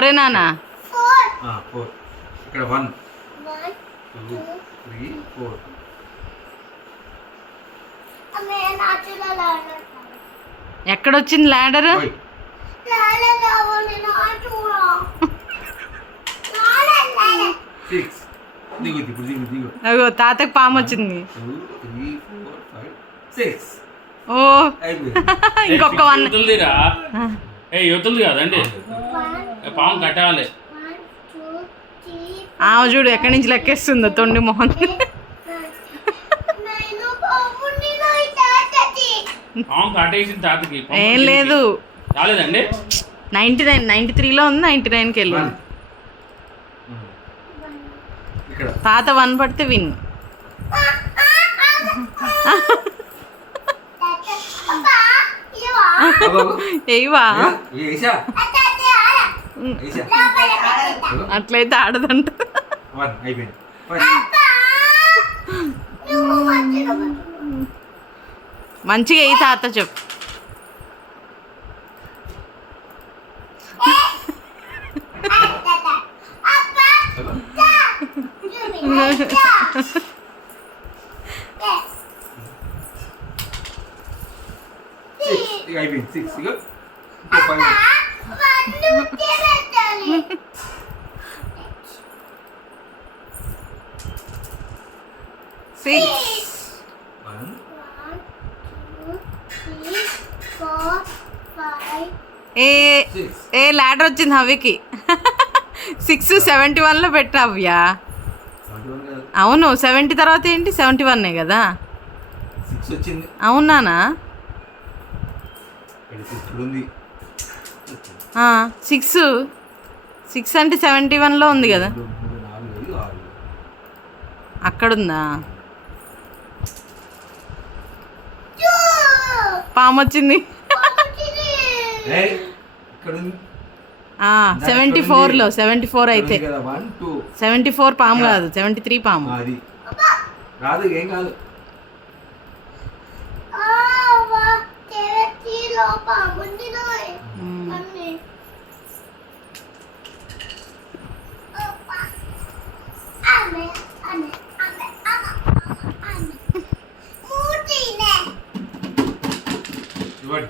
4 నానా? 4. ఇక్కడ 1 2 3 4. ఎక్కడొచ్చింది ల్యాడర్? 6. దిగు. అగో తాతకి పాము వచ్చింది. 2 3 4 5 6. ఓ ఇంకొక 1. యువతులు కాదండి, పాము కట్టాలి. ఆమె చూడు ఎక్కడి నుంచి లెక్కేస్తుందో తొండి మొహన్. పాము కట్టేసింది తాతకి. ఏం లేదు, రాలేదండి. 99 93లో ఉంది, 99కి వెళ్ళి. తాత 1 పడితే విన్. ఏవా అట్లయితే ఆడదంట. మంచిగా ఏ తాత చెప్పు. అయిపోయింది 6. ఇక 6. 1 ఏ ల్యాడర్ వచ్చింది హవికి. 6 71లో పెట్టిన అవ్యా. అవును 70 తర్వాత ఏంటి 71 కదా. 6 వచ్చింది. అవునానా? 6 అంటే 71లో ఉంది కదా. అక్కడుందా? పాము వచ్చింది. 74లో 74 అయితే 74 పాము కాదు, 73 పాము. రాదు, ఏం కాదు. ఇవ్వండి.